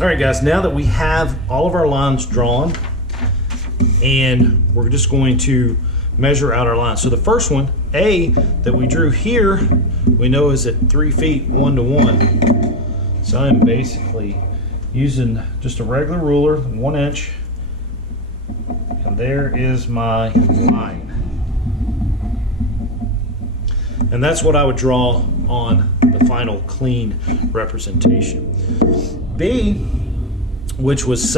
All right, guys, now that we have all of our lines drawn, and we're just going to measure out our lines. So the first one, A, that we drew here, we know is at 3 feet 1 to 1. So I'm basically using just a regular ruler, 1 inch, and there is my line. And that's what I would draw on the final clean representation. B, which was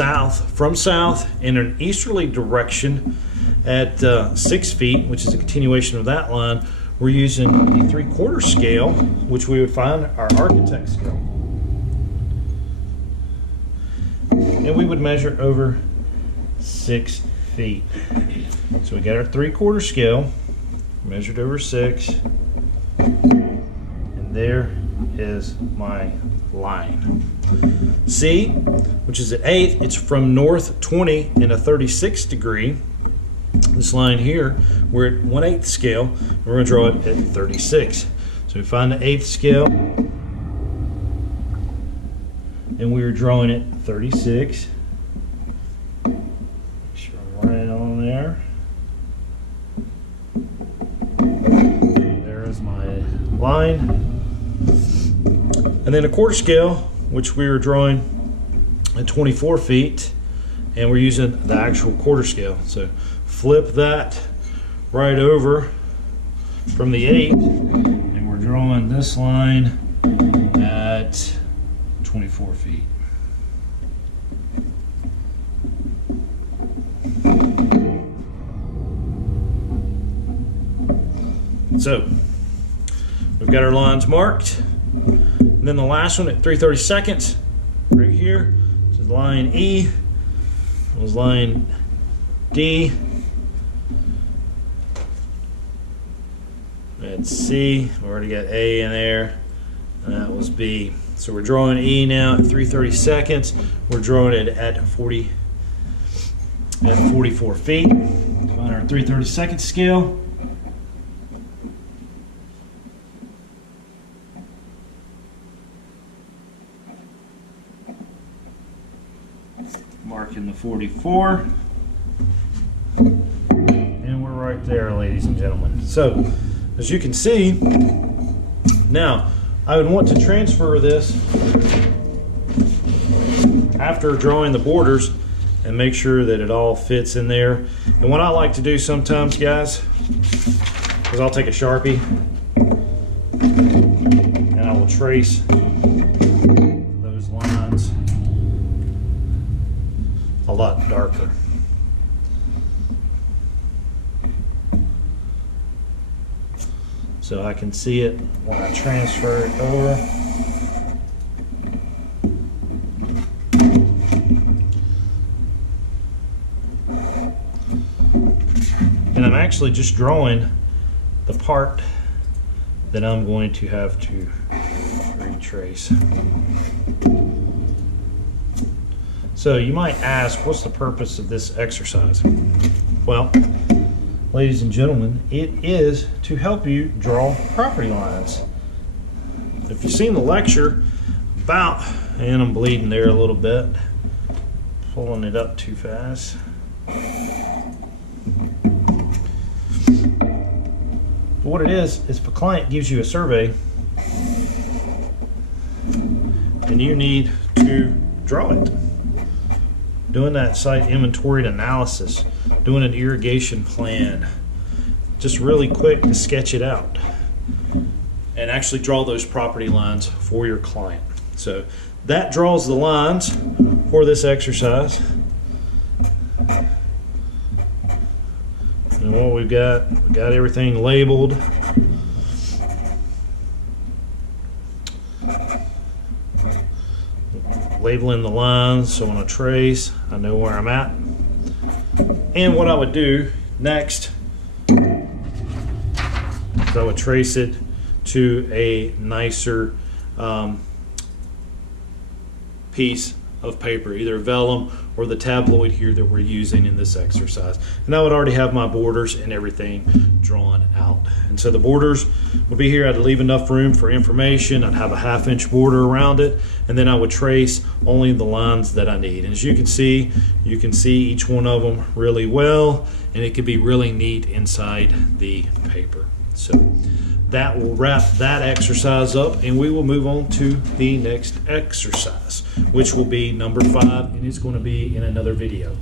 from south in an easterly direction at 6 feet, which is a continuation of that line, we're using the 3/4 scale, which we would find our architect scale. And we would measure over 6 feet. So we got our 3/4 scale, measured over 6, and there is my line. C, which is at 8, it's from north 20 in a 36 degree. This line here, we're at 1/8 scale. We're going to draw it at 36. So we find the 8th scale, and we were drawing it 36. Make sure I'm right on there. There is my line. And then a 1/4 scale, which we were drawing at 24 feet, and we're using the actual 1/4 scale. So flip that right over from the 8, and we're drawing this line at 24 feet. So we've got our lines marked. And then the last one at 3/32, right here, this is line E, this was line D, that's C, we already got A in there, and that was B. So we're drawing E now at 3/32, we're drawing it at 44 feet. Find our 3/32 scale. Marking the 44, and we're right there, ladies and gentlemen. So as you can see, now I would want to transfer this after drawing the borders and make sure that it all fits in there. And what I like to do sometimes, guys, is I'll take a Sharpie and I will trace those lines a lot darker. So I can see it when I transfer it over. And I'm actually just drawing the part that I'm going to have to retrace. So you might ask, what's the purpose of this exercise? Well, ladies and gentlemen, it is to help you draw property lines. If you've seen the lecture about, and I'm bleeding there a little bit, pulling it up too fast. What it is if a client gives you a survey and you need to draw it, doing that site inventory and analysis, doing an irrigation plan, just really quick to sketch it out and actually draw those property lines for your client. So that draws the lines for this exercise. And what we got everything labeled. Labeling the lines, so when I trace, I know where I'm at. And what I would do next is I would trace it to a nicer piece of paper, either vellum or the tabloid here that we're using in this exercise. And I would already have my borders and everything drawn out. And so the borders would be here. I'd leave enough room for information. I'd have a 1/2 inch border around it, and then I would trace only the lines that I need. And as you can see each one of them really well, and it could be really neat inside the paper. So that will wrap that exercise up, and we will move on to the next exercise, which will be number 5, and it's going to be in another video.